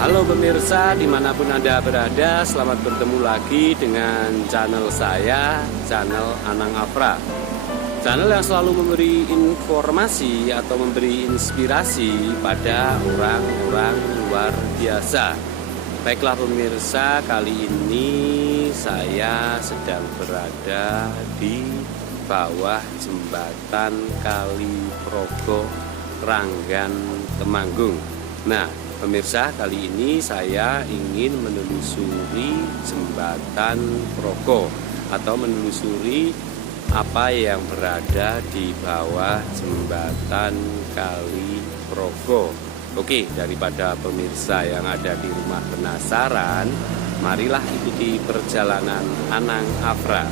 Halo pemirsa, dimanapun Anda berada, selamat bertemu lagi dengan channel saya, channel Anang Afra. Channel yang selalu memberi informasi atau memberi inspirasi pada orang-orang luar biasa. Baiklah pemirsa, kali ini saya sedang berada di bawah jembatan Kali Progo, Ranggan, Temanggung. Nah, pemirsa, kali ini saya ingin menelusuri jembatan Progo atau menelusuri apa yang berada di bawah jembatan Kali Progo. Oke, daripada pemirsa yang ada di rumah penasaran, marilah ikuti perjalanan Anang Afra.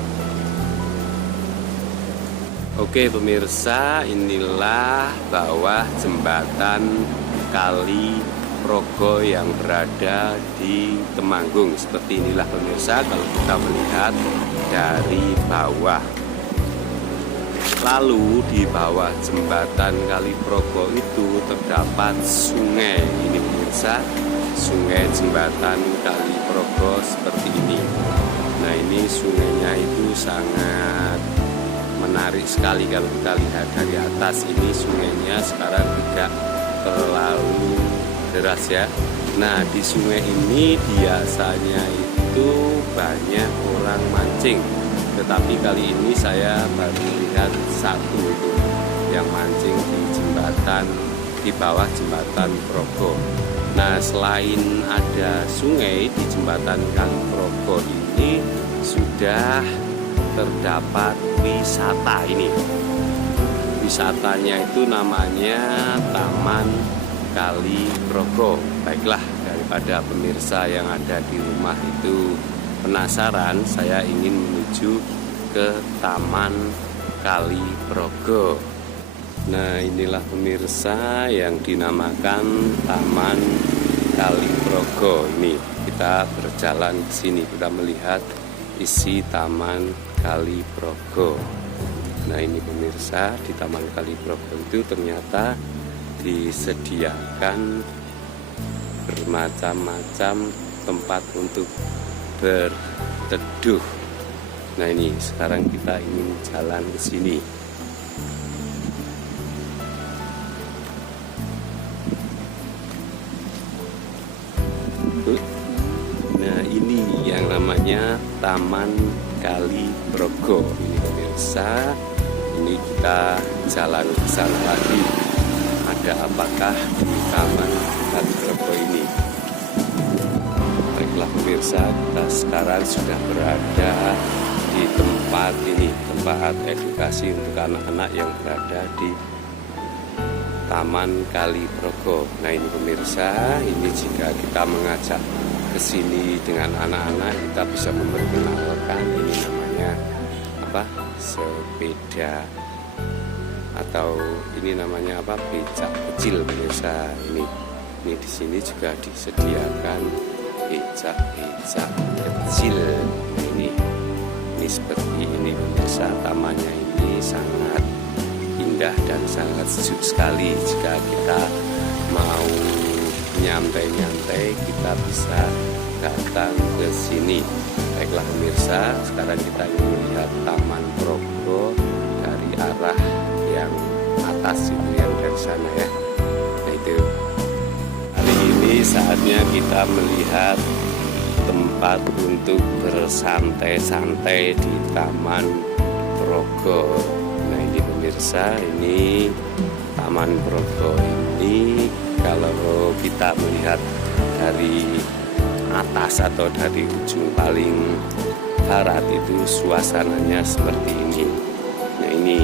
Oke pemirsa, inilah bawah jembatan Kali Progo yang berada di Temanggung. Seperti inilah pemirsa kalau kita melihat dari bawah. Lalu di bawah jembatan Kali Progo itu terdapat sungai. Ini pemirsa, sungai jembatan Kali Progo seperti ini. Nah, ini sungainya itu sangat menarik sekali kalau kita lihat dari atas. Ini sungainya sekarang tidak terlalu deras ya. Nah, di sungai ini biasanya itu banyak orang mancing, tetapi kali ini saya baru lihat satu itu yang mancing di jembatan, di bawah jembatan Progo. Nah, selain ada sungai di jembatan Kali Progo ini sudah terdapat wisata ini. Wisatanya itu namanya Taman Kali Progo. Baiklah, daripada pemirsa yang ada di rumah itu penasaran, saya ingin menuju ke Taman Kali Progo. Nah, inilah pemirsa yang dinamakan Taman Kali Progo. Ini kita berjalan ke sini, kita melihat isi Taman Kali Progo. Nah, ini pemirsa, di Taman Kali Progo itu ternyata disediakan bermacam-macam tempat untuk berteduh. Nah, ini sekarang kita ingin jalan ke sini. Nah, ini yang namanya Taman Kali Progo. Ini pemirsa, ini kita jalan ke sana lagi. Ada apakah di Taman Kali Progo ini? Baiklah pemirsa, kita sekarang sudah berada di tempat ini, tempat edukasi untuk anak-anak yang berada di Taman Kali Progo. Nah, ini pemirsa, ini jika kita mengajak ke sini dengan anak-anak, kita bisa memperkenalkan ini namanya apa? Sepeda, atau ini namanya apa? Becak kecil pemirsa. Ini di sini juga disediakan becak-becak kecil. Ini seperti ini pemirsa. Tamannya ini sangat indah dan sangat sejuk sekali. Jika kita mau nyantai-nyantai, kita bisa datang ke sini. Baiklah pemirsa, sekarang kita ingin melihat Taman Progo dari arah yang atas itu, yang dari sana ya. Nah, itu hari ini saatnya kita melihat tempat untuk bersantai-santai di Taman Progo. Nah, ini pemirsa, ini Taman Progo ini kalau kita melihat dari atas atau dari ujung paling barat itu suasananya seperti ini. Nah, ini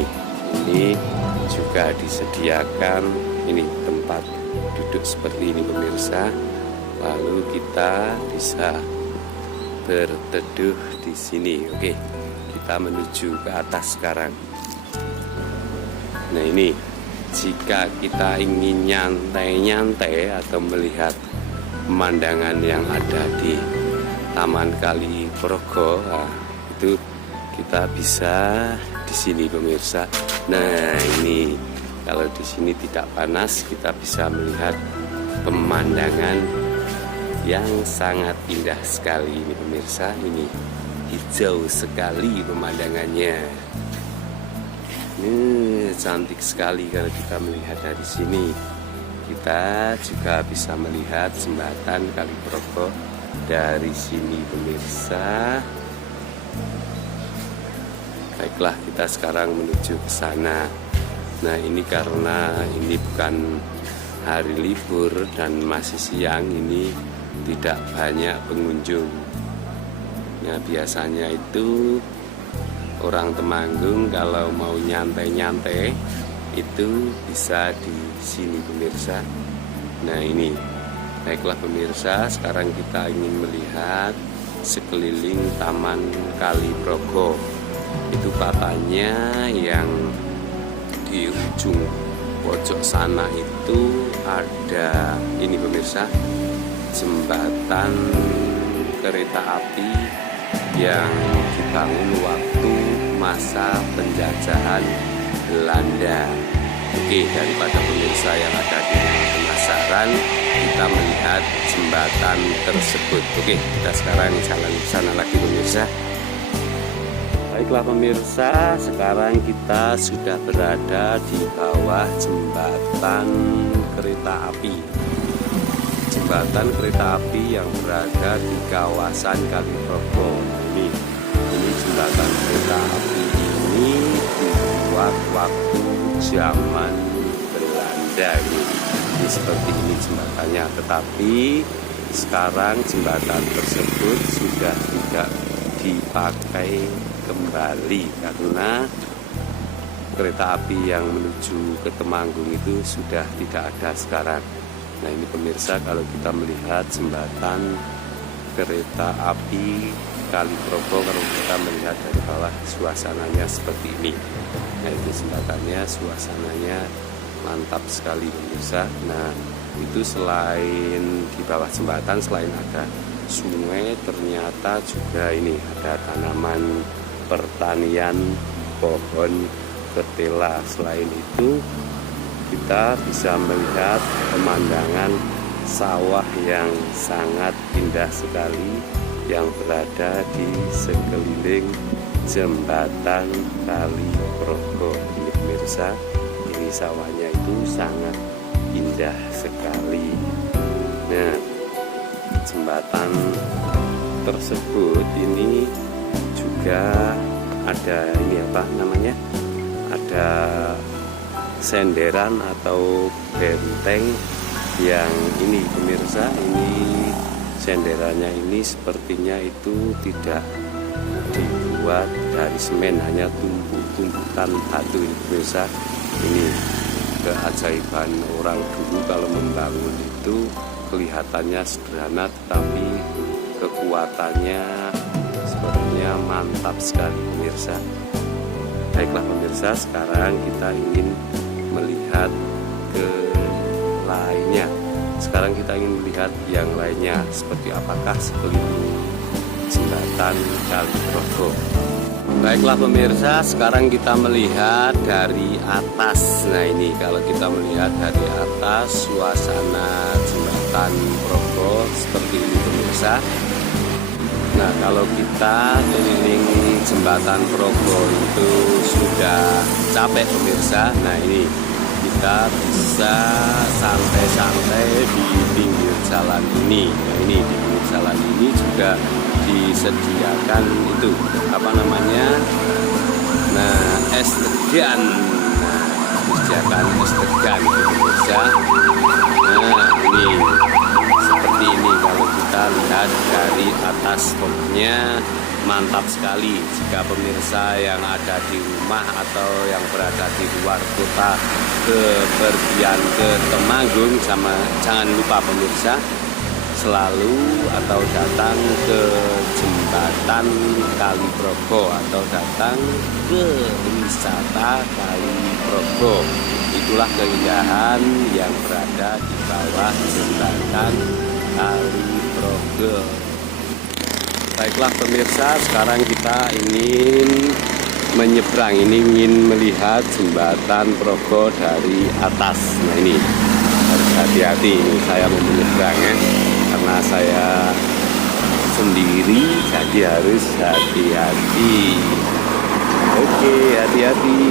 juga disediakan ini tempat duduk seperti ini pemirsa. Lalu kita bisa berteduh di sini. Oke, kita menuju ke atas sekarang. Nah, ini jika kita ingin nyantai-nyantai atau melihat pemandangan yang ada di Taman Kali Progo, nah, itu kita bisa di sini pemirsa. Nah, ini kalau di sini tidak panas, kita bisa melihat pemandangan yang sangat indah sekali ini pemirsa. Ini hijau sekali pemandangannya. Cantik sekali kalau kita melihat dari sini. Kita juga bisa melihat jembatan Kali Progo dari sini pemirsa. Baiklah, kita sekarang menuju ke sana. Nah, ini karena ini bukan hari libur dan masih siang, ini tidak banyak pengunjung. Nah, biasanya itu orang Temanggung kalau mau nyantai-nyantai itu bisa di sini pemirsa. Nah, ini. Baiklah pemirsa, sekarang kita ingin melihat sekeliling Taman Kali Progo. Itu katanya yang di ujung pojok sana itu ada ini pemirsa, jembatan kereta api yang dibangun waktu masa penjajahan Belanda. Oke, daripada pemirsa yang ada di rumah penasaran, kita melihat jembatan tersebut. Oke, kita sekarang jalan ke sana lagi pemirsa. Baiklah pemirsa, sekarang kita sudah berada di bawah jembatan kereta api. Jembatan kereta api yang berada di kawasan Kali Progo. Ini jembatan kereta api ini dibuat waktu zaman Belanda ini seperti ini jembatannya, tetapi sekarang jembatan tersebut sudah tidak dipakai kembali karena kereta api yang menuju ke Temanggung itu sudah tidak ada sekarang. Nah, ini pemirsa, kalau kita melihat jembatan kereta api Kali Progo, kalau kita melihat dari bawah suasananya seperti ini. Nah, itu jembatannya, suasananya mantap sekali pemirsa. Nah, itu selain di bawah jembatan, selain ada sungai, ternyata juga ini ada tanaman pertanian pohon ketela. Selain itu kita bisa melihat pemandangan sawah yang sangat indah sekali yang berada di sekeliling jembatan Kali Progo ini pemirsa. Ini sawahnya itu sangat indah sekali. Nah, jembatan tersebut ini juga ada ini apa namanya, ada senderan atau benteng yang ini pemirsa. Ini senderannya ini sepertinya itu tidak dibuat dari semen, hanya tumpukan batu ini pemirsa. Ini keajaiban orang dulu, kalau membangun itu kelihatannya sederhana tetapi kekuatannya sepertinya mantap sekali pemirsa. Baiklah pemirsa, sekarang kita ingin melihat ke lainnya. Sekarang kita ingin melihat yang lainnya seperti apakah sekeliling jembatan Kali Progo. Baiklah pemirsa, sekarang kita melihat dari atas. Nah, ini kalau kita melihat dari atas suasana jembatan Progo seperti ini pemirsa. Nah, kalau kita keliling jembatan Progo itu sudah capek pemirsa. Nah, ini kita bisa santai-santai di pinggir jalan ini. Nah, ini di pinggir jalan ini juga disediakan itu apa namanya, nah, es degan. Nah, disediakan es degan pemirsa. Nah, ini seperti ini kalau kita lihat dari atas, pokoknya mantap sekali. Jika pemirsa yang ada di rumah atau yang berada di luar kota bepergian ke Temanggung, jangan lupa pemirsa selalu atau datang ke jembatan Kali Progo atau datang ke wisata Kali Progo. Itulah keindahan yang berada di bawah jembatan Kali Progo. Baiklah pemirsa, sekarang kita ingin menyeberang, ini ingin melihat jembatan Progo dari atas. Nah, ini harus hati-hati, ini saya mau menyeberang ya, karena karena saya sendiri jadi harus hati-hati. Oke, hati-hati.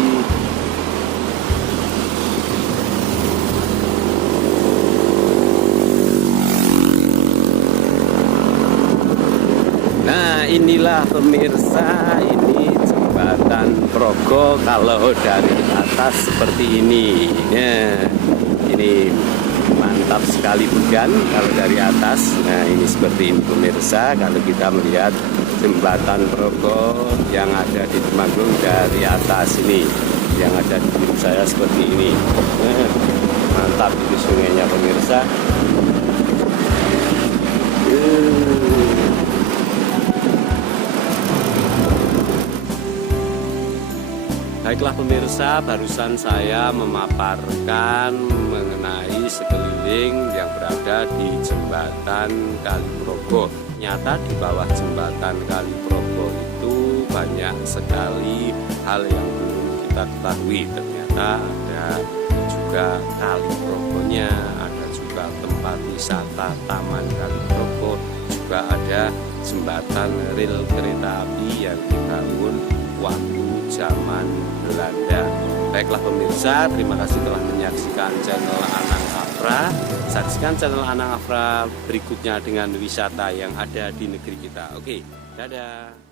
Nah, inilah pemirsa, ini jembatan Progo kalau dari atas seperti ini. Nah, ini mantap sekali bukan kalau dari atas. Nah, ini seperti ini pemirsa kalau kita melihat jembatan Progo yang ada di Temanggung dari atas ini, yang ada di kiri saya seperti ini. Nah, mantap itu sungainya pemirsa. Baiklah pemirsa, barusan saya memaparkan mengenai sekeliling yang berada di jembatan Kali Progo. Nyata di bawah jembatan Kali Progo itu banyak sekali hal yang belum kita ketahui. Ternyata ada juga Kali Progonya, ada juga tempat wisata Taman Kali Progo, juga ada jembatan rel kereta api yang dibangun waktu zaman Belanda. Baiklah pemirsa, terima kasih telah menyaksikan channel Anang Afra. Saksikan channel Anang Afra berikutnya dengan wisata yang ada di negeri kita. Oke, dadah.